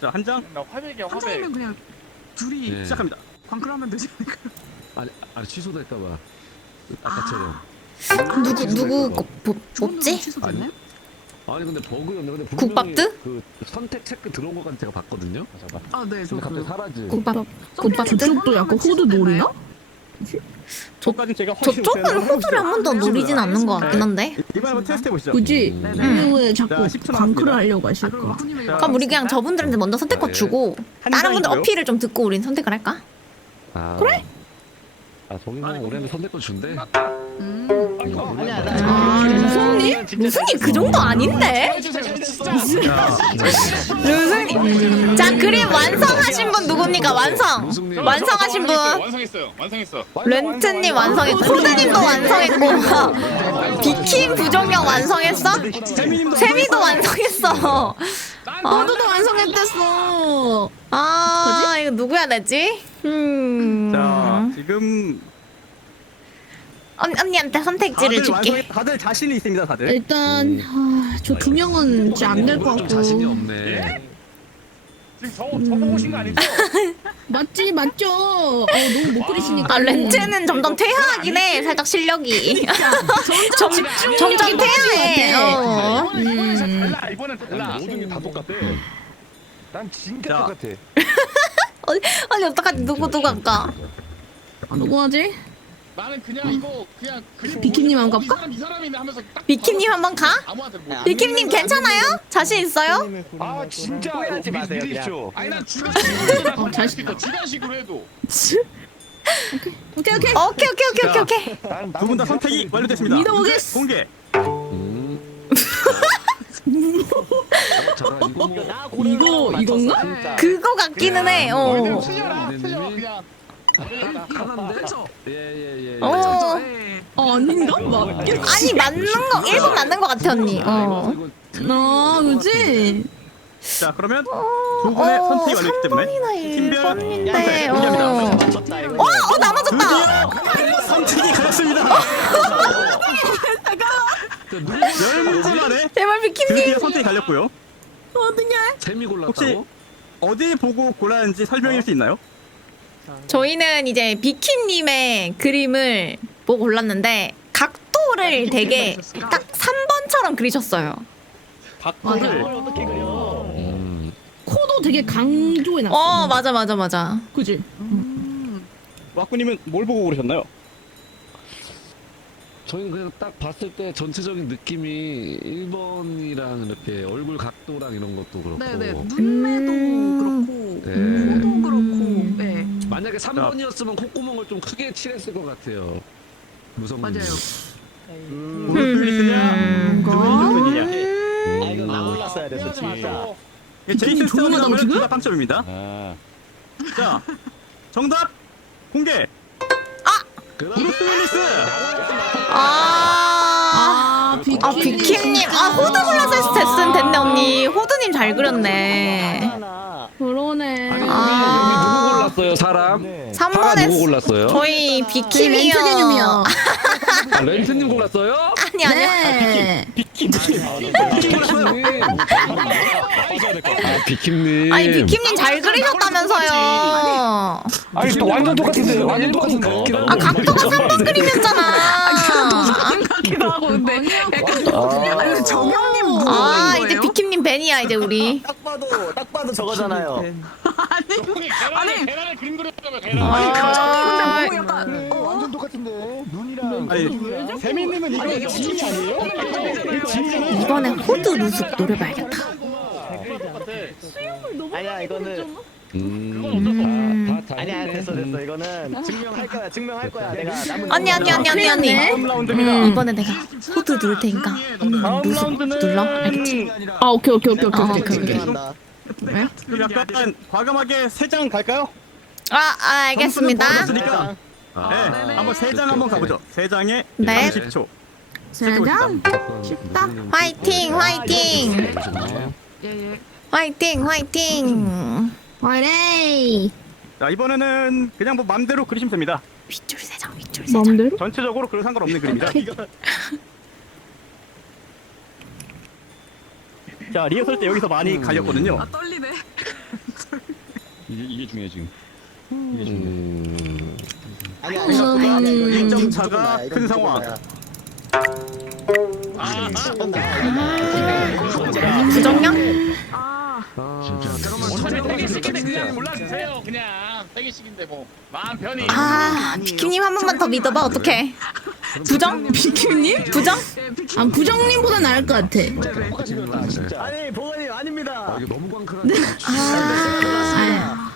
자, 한 장 나 화백이야 화백. 한장이면 그냥 둘이 예. 시작합니다. 광클하면 되지 않을까요? 아니 취소될까봐. 아까처럼. 누구 뽑지? 취소됐나요? 아니 근데 버그였네. 근데 분명히 국밥드? 그 선택 체크 들어온 것까지 제가 봤거든요. 아 네. 저 근데 갑자기 사라지. 국밥 저쪽도 약간 호두 놀이나? 저까지 제가 확인 저쪽은 호두를 한 번도 노리진 않는 것 같긴 한데. 이번에 한번 테스트 해보시죠. 굳이 왜 자꾸 자, 10초 광크를 남았습니다. 하려고 하실까? 로소님의 그럼 우리 그냥 저분들한테 먼저 선택권 주고 다른 분들 장이고요. 어필을 좀 듣고 우린 선택을 할까? 그래? 아 저기는 올해는 선택권 준대. 루스님? 루스님 그 정도 아닌데? 루스님. 자 그림 완성하신 분 누굽니까? 완성하신 분. 완성했어. 렌트님 완성했고 호드님도 완성했고 비킴 부정령 완성했어? 세미도 완성했어. 너도 완성했댔어. 아 이거 누구 해야 되지? 자, 지금 언니한테 선택지를 줄게. 다들 자신이 있습니다, 다들. 일단 저 두 명은 진짜 안 될 것 좀 자신이 같고. 없네. 지금 저거 오신 거 아니죠? 맞죠. 너무 못 그리시니까. 아 렌트는 점점 퇴화하긴 해. 살짝 실력이. 점점 퇴화해. 이번엔 달라. 모든 게 다 똑같아. 난 진짜 자. 똑같아. 아니 어떡하지 누구 할까? 누구 하지? 나는 그냥 이거 그냥 그림 비키님 보고 한번 갈까? 이 사람이네 하면서 딱 비킴님 한번 가? 아무한테 뭐. 비킴님 괜찮아요? 자신 있어요? 아 진짜 후회하지 마세요. 미리십시오. 아니 난 주관식으로 자신- 해도 주관식으로 해도. 오케이. 오케이. 두 분 다 선택이 완료됐습니다. 믿어보겠어. 공개. 이건가? 그거 같기는 해. 어. 틀려라 틀려 그냥. 하나인데? 예예예. 아닌가? 맞겠지. 아니 맞는 거 1번 맞는 거 같아 언니. 그지? 자, 그러면 두 분의 선택이 완료됐기 때문에 팀별 3번인데. 선택. 나눠줬다. 선택이 갈렸습니다. 10분 만에 제발 비킴님. 드디어 선택이 갈렸고요. 재미 혹시 골랐다고? 어디 보고 골랐는지 설명해 줄 수 있나요? 저희는 이제 비킴님의 그림을 보고 골랐는데 각도를 되게 딱 3번처럼 그리셨어요. 각도를 코도 되게 강조해 놨어. 맞아. 그지? 와꾸님은 뭘 보고 고르셨나요? 저희는 그냥 딱 봤을 때 전체적인 느낌이 1번이랑 이렇게 얼굴 각도랑 이런 것도 그렇고. 네네 눈매도 그렇고 네. 코도 그렇고 네 만약에 3번이었으면 콧구멍을 좀 크게 칠했을 것 같아요. 무성. 맞아요. 브루스리스냐? 누구냐? 아 이거 나 몰랐어야 됐어 진짜. 제이슨 조용하다고 스테어는 지금? 둘다 빵점입니다. 자, 정답 공개. 브루스 윌리스. 비킴님. 호드 골라서 됐네 언니. 호드님 잘 그렸네. 그러네. 여기 누구 골랐어요 사람? 네. 사람 3번에 누구 골랐어요? 저희 비킴이요. 렌트 개념이요. 아 렌트님 골랐어요? 아니요. 네. 아 비킴님. 아니 비킴님 잘 그리셨다면서요. 아니 또 완전 똑같은데. 완전 똑같은데. 아 각도가 3번 그림이었잖아. 같기도 하고 근데 아니 정영님 누구 아 거예요? 이제 비킴님 벤이야 이제 우리. 딱 봐도 저거잖아요. 계란에 그림 그렸다며 계란. 아, 근데 너무 약간 완전 똑같은데. 눈이랑. 아니, 세민님은 이거 진이 아니에요? 이번에 호드 루숙 노려봐야겠다. 아니야 이거는 다 아니야 됐어 이거는 증명할 거야 내가 남은 언니. 다음 라운드입니다. 이번에 내가 호드 누를 테니까 언니는 루숙 눌러. 알겠지? 오케이. 오케이. 한다. 그럼 약간 과감하게 3장 갈까요? 알겠습니다. 점수는 벌었으니까. 네, 한번 3장 한번 가보죠. 3장에 네. 30초. 짜잔. 쉽다. 화이팅. 예예 화이팅. 화이팅. 자, 이번에는 그냥 뭐 맘대로 그리시면 됩니다. 윗줄 3장. 마음대로? 전체적으로 그런 상관없는 그림이다. 자, 리허설 때 여기서 많이 갈렸거든요. 아 떨리네 이게 중요해 지금. 이게 중요해. 아니야 1점 차가 큰 상황. 부정령? 아 잠깐만. 오늘 세개씩인데 그냥 골라주세요. 그냥 세개씩인데 뭐 마음 편히. 아 비키님 한 번만 더 믿어봐. 어떡해. 부정? 비키님? 부정? 아 부정님보다 나을 것 같아. 아니 보건님 아닙니다. 이거 너무 광클한데.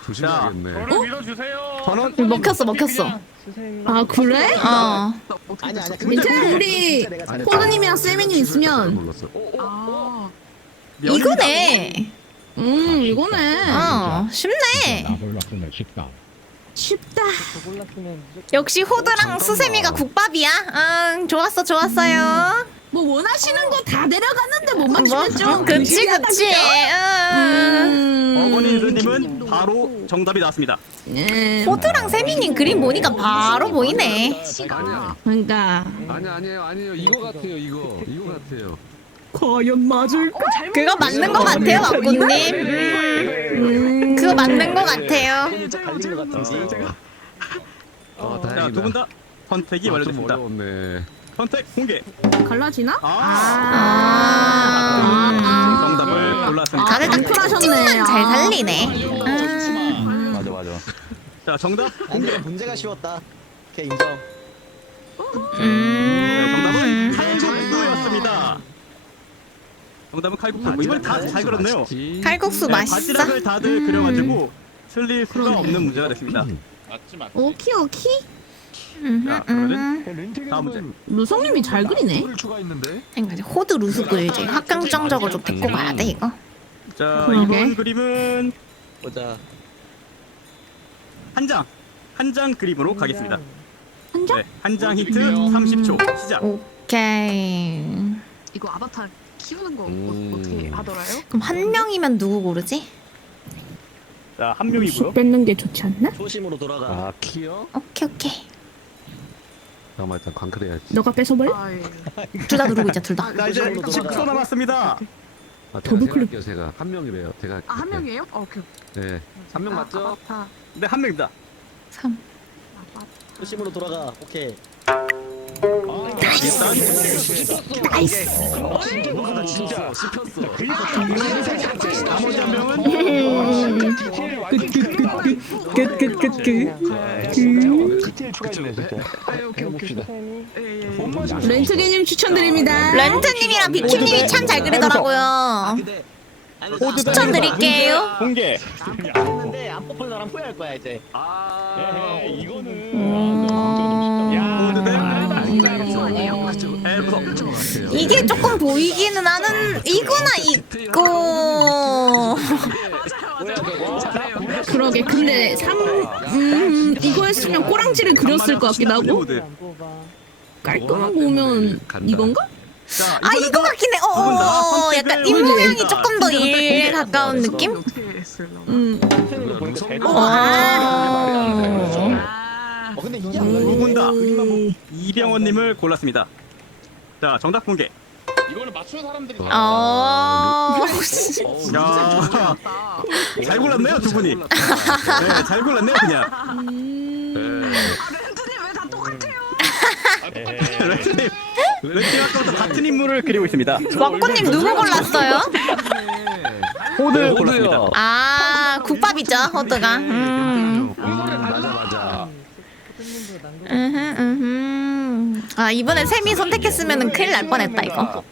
조심해야겠네. 저를 믿어주세요. 저는 먹혔어. 아 그래? 어. 아니 아니 괜찮아 우리 호두님이랑 쌤이님 있으면. 몰랐어. 아, 이거네. 이거네. 쉽네. 쉽다. 역시 호드랑 수세미가 국밥이야. 응, 좋았어요. 뭐 원하시는 거 다 내려갔는데 못 맞추면 좀 그치. 어머니 누님은 바로 정답이 나왔습니다. 예. 호드랑 세미님 그림 보니까 바로 보이네. 아니야. 그러니까 아니에요. 이거 같아요. 과연 맞을까? 그거 맞는 거 같아요, 왕꾸님. 그거 맞는 거 같아요. 갈린 것 같은지. 아, 자, 다행이다. 두 분 다 선택이 좀 완료됐습니다. 어려웠네. 선택 공개. 갈라지나? 정답을 골랐습니다. 다들 딱 특징만 잘 살리네. 맞아. 자, 정답. 아니 문제가 쉬웠다. 오케이 인정. 네, 정답은 칼국수였습니다. 정답은 칼국수고 이번 다 잘 그렸네요. 칼국수 네, 맛있어? 바지락을 다들 그려가지고 틀릴 수가 없는 문제가 됐습니다. 맞지. 오키. 자, 그러면 다음 문제. 루성님이 잘 그리네. 그러니까 호드 루스도 이제 확강정적으로 좀 데리고 가야 돼 이거. 자, 그러게. 이번 그림은 보자. 한 장 그림으로 가겠습니다. 한 장? 네, 한 장 힌트 30초 시작. 오케이. 이거 아바타 키우는 거 음. 어떻게 하더라요? 그럼 한 명이면 누구 고르지? 자, 한 명이고요. 뺏는 게 좋지 않나? 초심으로 돌아가. 아, 키요? 오케이. 잠깐만 일단 광클해야지. 너가 뺏어볼래? 아, 예. 둘 다 누르고 있자 둘 다. 자, 이제 초심으로 10초 돌아가. 남았습니다. 더블 클릭. 제가 한 명이래요. 제가 할게요. 아, 한 명이에요? 오케이. 네. 한 명 맞죠? 아바타. 네, 한 명입니다. 3. 아바타. 초심으로 돌아가. 오케이. 일단 나이스. 진짜 씹혔어. 나머지 한 명은 디테일 추가했네 진짜. 아, 오케이. 예. 렌트게님 추천드립니다. 렌트님이랑 비킴님이 참 잘 그리더라고요. 근데 아니, 추천드릴게요. 공개. 했는데 안 뽑힌 사람 후회할 거야 이제. 이게 조금 보이기는 하는 이거나 이거. 그러게 근데 이거 했으면 꼬랑지를 그렸을 것 같기도 하고 깔끔한 거 오면 이건가? 자, 아 이거 같긴 해. 약간 입 모양이 조금 더 일에 가까운 느낌? 어떻게 했을려나? 어 근데 이게 두 분 다 이병헌님을 골랐습니다. 자, 정답 공개. 이거는 맞추는 사람들이 다. 야, 잘 골랐네요 두 분이. 네, 잘 골랐네요 그냥. 렌트님 왜 다 똑같아요? 렌트님 아까부터 같은 인물을 그리고 있습니다. 왕꽃님 누구 골랐어요? 호드 골랐습니다. 아 국밥이죠 호드가. 맞아. 아 이번에 샘이 선택했으면 큰일 날 뻔했다 이거.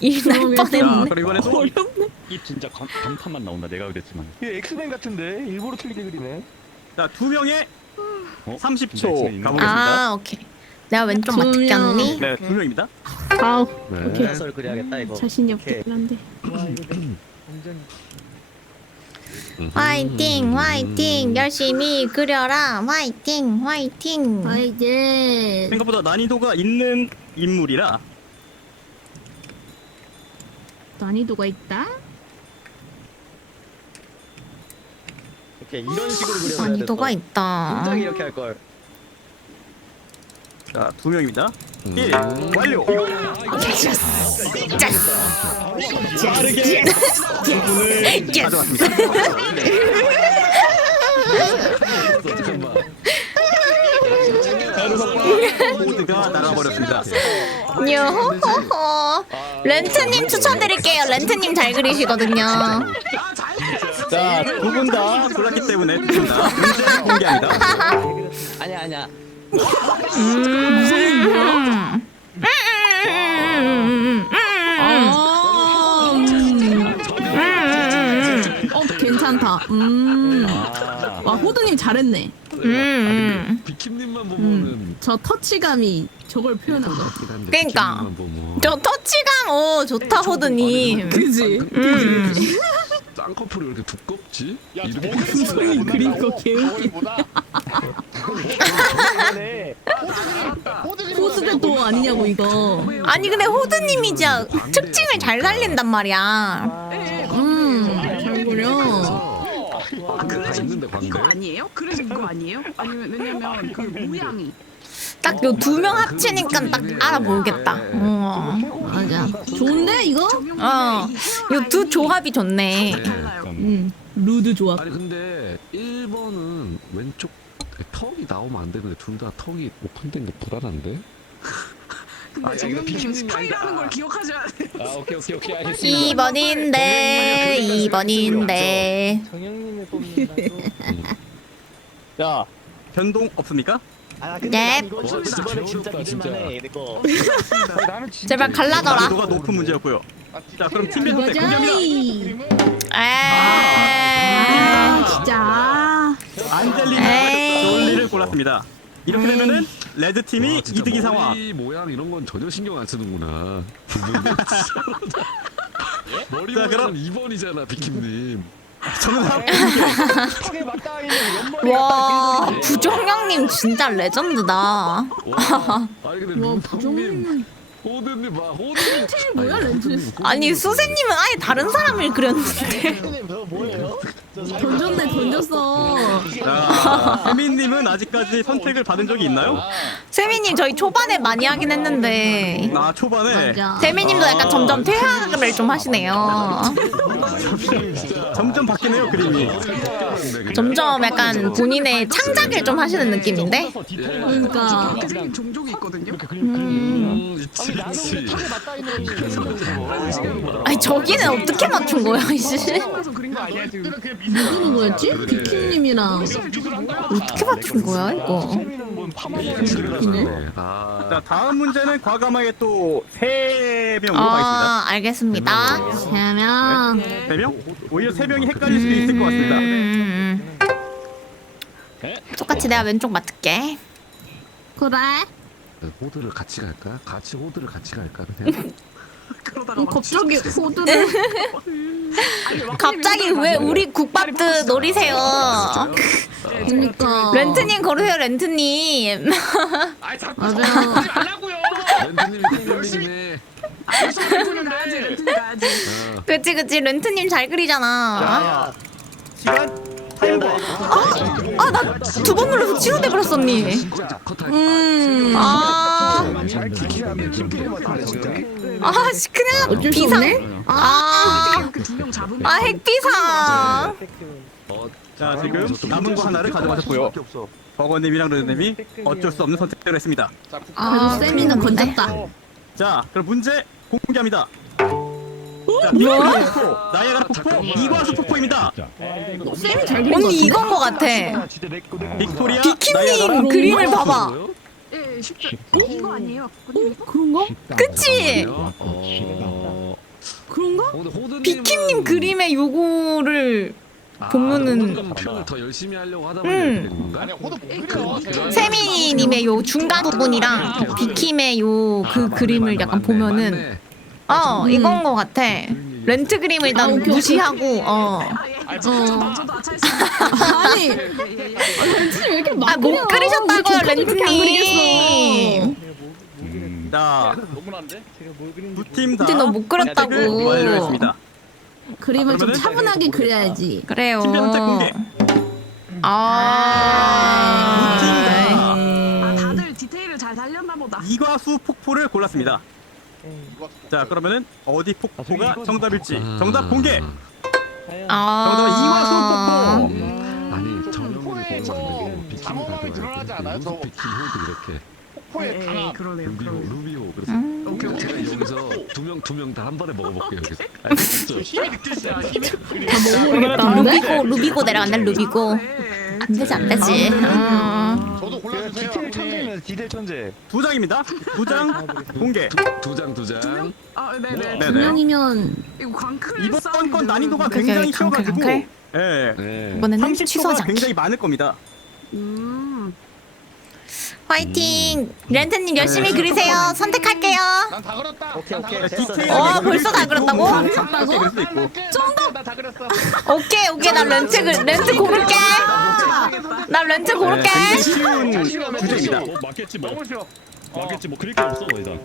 일 날 자, 뻔했네. 그리고 이번에도 이 진짜 감탄만 나온다. 내가 그랬지만. 이게 엑스맨 같은데 일부러 틀리게 그리네. 자, 두 명의 30초 가보겠습니다. 아 오케이. 내가 왼쪽 맞췄겠니? 네, 두 명입니다. 아우 네. 해설 그려야겠다 이거. 자신이 없긴 한데. 화이팅 열심히 그려라 화이팅. 아 이제 생각보다 난이도가 있는 인물이라 난이도가 있다. 오케이 이런 식으로 그려야 난이도가 있다. 굉장히 이렇게 할 걸. 자, 두 명입니다. 1 완료. 빠르게 분을 가져왔습니다. 모두가 나가버렸습니다. 요호호호. 렌트님 추천드릴게요. 렌트님 잘 그리시거든요. 자, 두 분 다 골랐기 때문에 두 분 다 문제 공개합니다. 아니야. 괜찮다. 와 호두님 잘했네. 비킴님만 보면은 저 터치감이 저걸 표현한다. 그러니까. 저 터치감 오 좋다 호드님. 그지? 쌍꺼풀이 왜 이렇게 두껍지? 야, 이렇게 선생님 그린 거 개웃기. 포스대도 아니냐고 이거. 아니 근데 호드님이 진짜 특징을 잘 살린단 말이야. 잘 그려. 다 있는데 광대. 이거 아니에요? 그래서 이거 아니에요? 아니면 왜냐면 그 모양이 딱 요 두 명 합치니까 딱 알아보겠다. 맞아. 좋은데 이거? 요 두 조합이 좋네. 달라요. 루드 조합. 아니 근데 1번은 왼쪽 턱이 나오면 안 되는데 둘 다 턱이 오픈된 게 불안한데? 근데 정영님 스파이라는 걸 기억하셔야 돼요. 아 오케이 알겠습니다. 2번인데. 정영님을 뽑는다고. 자, 변동 없습니까? 아 근데 네. 난 이거 진짜 이번에 진짜 어렵다, 진짜. 믿을만해 이거. 나는 진짜 제발 갈라져라. 난이도가 높은 문제였고요. 자, 그럼 팀별 선택 공개합니다. 진짜. 안젤리나 에이. 졸리를 골랐습니다. 이렇게 되면은 레드 팀이 와, 진짜 이득이 상황. 머리 모양 이런 건 전혀 신경 안 쓰는구나. 머리 자, 그럼- 모양은 2번이잖아 비킴님. 정답 턱에 맞닿아 있는 연머리 와 부정형님 진짜 레전드다. 와, 아니 근데 와, 루성님 호드님 봐 호드님 뭐야, 렌즈? 아니 수세님은 아예 다른 사람을 그렸는데. 선생님 저 뭐예요? 던졌어. 자, 세민님은 아직까지 선택을 받은 적이 있나요? 세미님 저희 초반에 많이 하긴 했는데 아, 초반에 맞아. 세미님도 약간 점점 퇴학을 좀 하시네요. 점점 바뀌네요, 그림이. 점점 약간 본인의 창작을 좀 하시는 느낌인데. 그러니까. 이렇게 생긴 종족이 있거든요. 있지 있지. 턱에 맞닿아 있는 저거. 아니 저기는 어떻게 맞춘 거야 이씨. 그래서 그린 거 아니야 지금? 누구 누구였지? 비킴님이랑. 어떻게 맞춘 거야 이거. 세미는 뭔 파마를 아 자, 다음 문제는 과감하게 또 3명으로 가겠습니다. 알겠습니다. 그러면 3명? 오히려 3명이 헷갈릴 수도 있을 것 같습니다. 똑같이 내가 왼쪽 맡을게. 그래. 호드를 같이 갈까? 호드를 같이 갈까 그냥? 그러다가 갑자기 호드를. 갑자기 왜 우리 국밥드 노리세요? 그러니까. 렌트님 고르세요 렌트님. 아이 자꾸 맞아. 하려고요. 렌트님이 대표님이네. 렌트님 가야지. 렌트님 가야지. 그치 렌트님 잘 그리잖아. 시간 타이머. 아 나 두 번 눌러서 취소돼 버렸어 언니. 아씨 그냥 어쩔 수 비상. 없네. 그 두 명 잡으면 핵비상. 자, 지금 남은 거 하나를 가져가셨고요. 버거님이랑 레드님이 어쩔 수 없는 선택을 했습니다. 그래도 세미는 건졌다. 자, 그럼 문제 공개합니다. 자, 빅토리아 폭포, 나이아가라 폭포, 이과수 폭포입니다. 쌤이 잘 그린 거 언니 같은데? 이건 거 같아. 빅토리아, 비킴님 그림을 봐봐. 예, 쉽죠. 이거 아니에요? 그런가? 그치? 그런가? 비킴님 그림에 요거를 보면은 표현을 더 열심히 하려고 하다 보니 이렇게 되는 건가? 아니야 호도 못 그려. 세미님의 요 중간 부분이랑 비킴의 요 그 그림을 약간 보면은 이건 거 같아. 렌트 그림을 일단 무시하고 저도 아차했어요. 아니, 렌즈님 왜 이렇게 막 못 그리셨다고요 렌트님. 자, 너무난데? 두 팀 다 근데 너 못 그렸다고. 완료했습니다. 그림을 좀 그러면은 차분하게 그려야지. 그래요. 팀별 선택 공개. 다들 디테일을 잘 살렸나 보다. 이과수 폭포를 골랐습니다. 자, 그러면은 어디 폭포가 정답일지 정답 공개. 정답은 이과수 폭포. 아니 정영이 단어감이 드러나지 않아요? 저 비킴 호드 이렇게 폭포의 단합. 그러네요. 루비오 그래서 오케이. 제가 여기서 두 명 다 한 번에 먹어볼게요 여기서. 아니, 진짜. 힘이 느껴지잖아. 힘이. 다 먹어보겠다는데? 루비고 내려간다 루비고. 안 되지 안 되지. 저도 그 골라주세요. 디테일 천재면 디테일 천재. 2장입니다. 2장 공개. 두 장. 아, 네네. 네. 두 명이면 이거 광클 이번 싸움인데 건 난이도가 오케이, 굉장히 오케이, 강클, 쉬워가지고 강클. 예. 네. 이번에는 30초가 취소하지 않기. 굉장히 많을 겁니다. 화이팅. 렌트님 열심히 그리세요. 선택할게요. 난 다 그렸다. 오케이, 난다 오케이. 그렸어. 됐어. 디테일 어, 벌써 다 그렸다고? 그렇게 그릴 수도 있고. 나다 그렸어. 오케이 나 렌트 고를게. 나 렌트 고를게. 굉장히 쉬운 주제입니다. 맞겠지 뭐. 너무 쉬워. 맞겠지 뭐 그릴 게 없어 더 이상.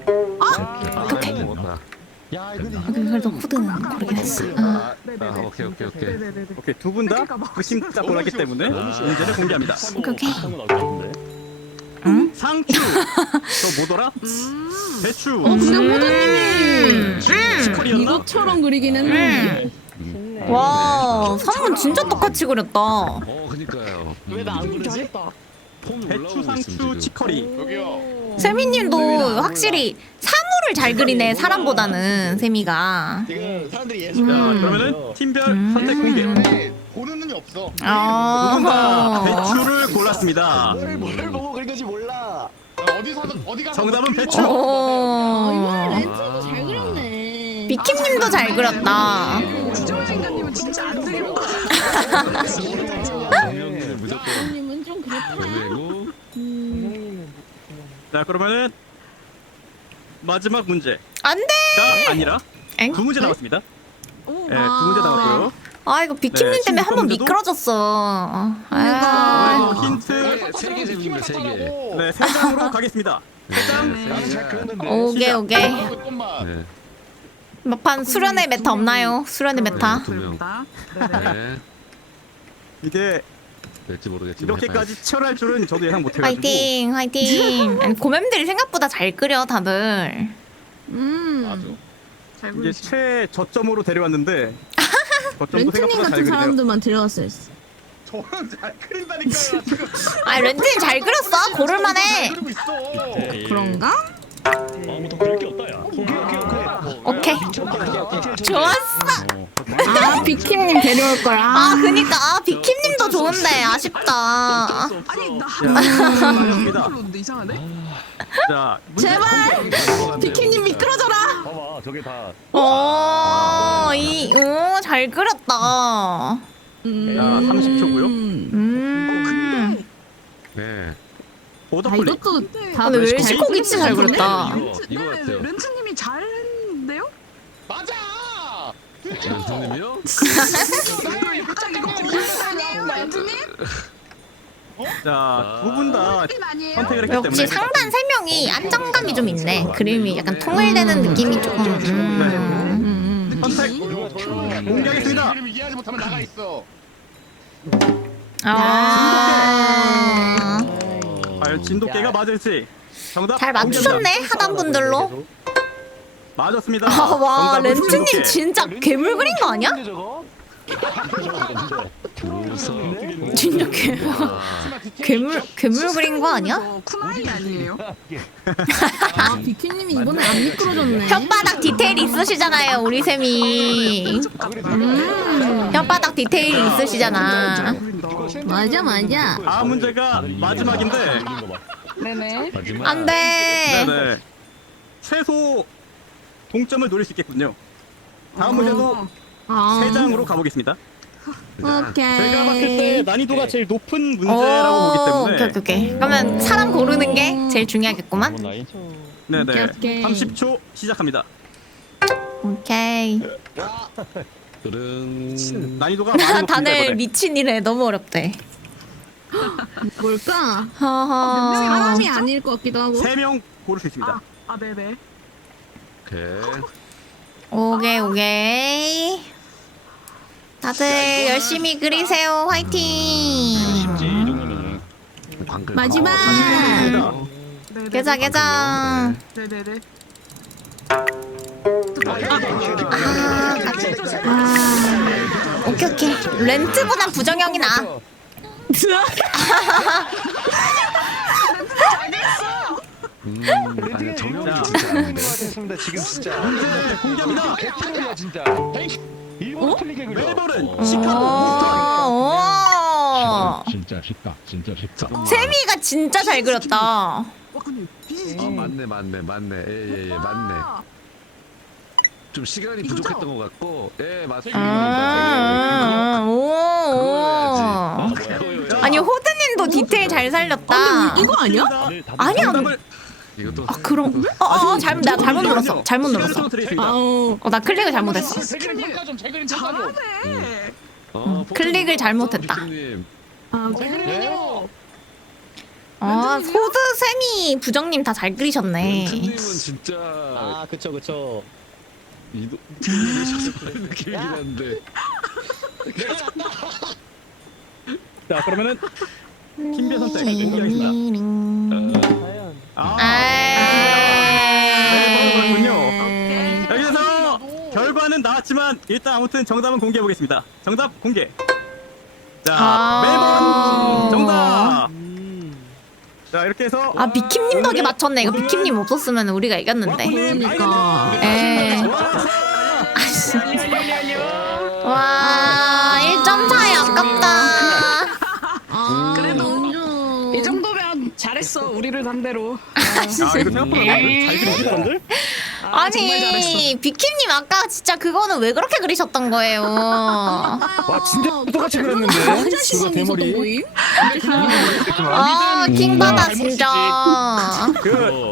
오케이. 먹었다. 야 근데 그래도 후드는 고르긴 했어. 아, 네네네. 오케이. 네네네. 오케이, 두 분 다 의심작을 하기 때문에 문제를 공개합니다. 오케이. 상추. 저 뭐더라? 배추. 근데 호두님이 치커리였나? 이것처럼 그리긴 했는데 와 상문 진짜 똑같이 그렸다. 그니까요. 왜 나 안 그러지? 폼이 배추, 올라오고 상추, 있음, 치커리. 여기요. 세미님도 확실히 사물을 잘 그리네 사람보다는 세미가. 지금 사람들이 자, 예술. 그러면은 팀별 선택 공개. 근데 고르는 눈이 없어. 두 분 다 어. 배추를 골랐습니다. 뭘 보고 그린 건지 몰라. 어디 가서 정답은 뭐 배추. 오. 렌트도 잘 그렸네. 비킴님도 잘 그렸다. 구조생각님은 진짜 안 되겠다. 정명님 무조건 호두님은 좀 그렇다. 보내고. 자, 그러면은 마지막 문제가 안돼. 아니라 엥? 두 문제 남았습니다. 오, 네, 두 문제 남았고요. 아 이거 비킴님 네, 때문에 한 번 신입 미끄러졌어. 그리고 아. 힌트 세개 재밌는데 세 개. 네, 3장으로 가겠습니다. 나는 잘 그렸는데. 오케이. 조금만. 네. 막판 수련의 메타 없나요? 수련의 메타. 두 명. 네네. 네. 이게 될지 모르겠지만. 이렇게까지 치열할 줄은 저도 예상 못해가지고. 화이팅. 아니, 고mem들이 생각보다 잘 그려 다들. 맞아. 잘 이게 그리시. 최저점으로 데려왔는데 저점도 렌트님 생각보다 잘 같은 그리네요. 사람들만 데려왔어야 했어. 저는 잘 그린다니까요. 지금 아 렌트님 잘 그렸어. 고를만해. 그리고 있어. 그런가? 아무도 그릴 게 없다 야. 오케이. 좋았어. 아 비킴님 데려올 거야. 아 그니까 아 비킴님도 좋은데 아쉽다. 아니 나 자, 맞습니다. 별로인데 이상하네. 자, 문제 제발 비킴님 미끄러져라. 봐봐 저게 다. 오잘 그렸다. 자, 30초고요. 네. 아 오더플레이. 이것도 다 근데 왜 잘 웰시코기치 잘 그렸다. 이거 같아요. 렌트님이 잘했는데요? 맞아. 렌트님이요? 갑자기 이거 렌트님? 자, 두 분 다 아니에요? 선택을 했기 역시 때문에 상단 3명이 안정감이 좀 있네. 그림이 약간 통일되는 느낌이 조금. 선택 공개하겠습니다. 이름 이해하지 못하면 나가 있어. 아. 과연 진돗개가 맞을지. 정답 잘 맞추셨네 하단 분들로. 맞았습니다. 아, 와 정답은 렌트님 진돗개. 진짜 괴물 그린 거 아니야? 저거? 진짜 괴물 그린 거 아니야? 저 쿠나이 아니에요? 아 비킴님이 이번에 안 미끄러졌네. 혓바닥 디테일 있으시잖아요 우리 쌤이. 혓바닥 디테일 있으시잖아. 맞아. 다음 문제가 마지막인데 네네. 마지막. 안돼. 네네. 최소 동점을 노릴 수 있겠군요. 다음 문제도 아 3장으로 가보겠습니다. 오케이. 제가 봤을 때 난이도가 제일 높은 문제라고 보기 때문에 오케이. 그러면 사람 고르는 게 제일 중요하겠구만. 네네. 오케이. 30초 시작합니다. 오케이. 그런. 난이도가 많이 높습니다. 다들 이번에. 미친이래. 너무 어렵대. 뭘까? 허허. 사람이 아닐 것 같기도 하고. 3명 고를 수 있습니다. 아 네네. 오케이. 다들 열심히 그리세요. 화이팅. 마지막. 네네. 계좌. 네네네. 오케이. 렌트보단 부정형이 나. 아니 정영이 자. 진짜 안 돼. 했습니다 지금 진짜. 문제 공개합니다. 개트롤이야 진짜. 일부러 틀리게 그려. 멜버른 시카고 진짜 쉽다. 진짜 쉽다. 세미가 진짜 잘 그렸다. 와꾸님 비지지. 맞네. 예, 맞네. 좀 시간이 이거죠? 부족했던 것 같고, 예, 맞습니다. 오. 그거예요. 아니 호드님도 디테일 잘 살렸다. 아, 이거 아니야? 아니야. 정답을 이것도 아 그럼 내가 잘못 눌렀어. 잘못 눌렀어. 드리겠습니다. 나 클릭을 잘못했어. 제 그림 평가 좀. 제 그림 평가 좀. 잘하네. 클릭을 잘못했다. 님 제 그림은요. 소드 세미 부정님 다 잘 그리셨네. 님은 진짜 아 그쵸. 이도 그런 느낌이긴 한데. 자 그러면은 팀별 선택 공개하겠습니다. 멜버른군요. 여기서 결과는 나왔지만 일단 아무튼 정답은 공개해 보겠습니다. 정답 공개. 자 멜버른 정답. 자 이렇게 해서 비킴님 덕에 맞췄네. 이거 비킴님 없었으면 우리가 이겼는데. 그러니까. 와 1점 차이 아깝다. 그래도 은주. 이 정도면 잘했어. 우리를 상대로. 이거 생각보다 잘 그리시던데? 정말 잘했어. 아니 비킴님 아까 진짜 그거는 왜 그렇게 그리셨던 거예요? 와 진짜 똑같이 그렸는데. 한자씩 그거 있었던 대머리. 거임? 킹받아 진짜. 그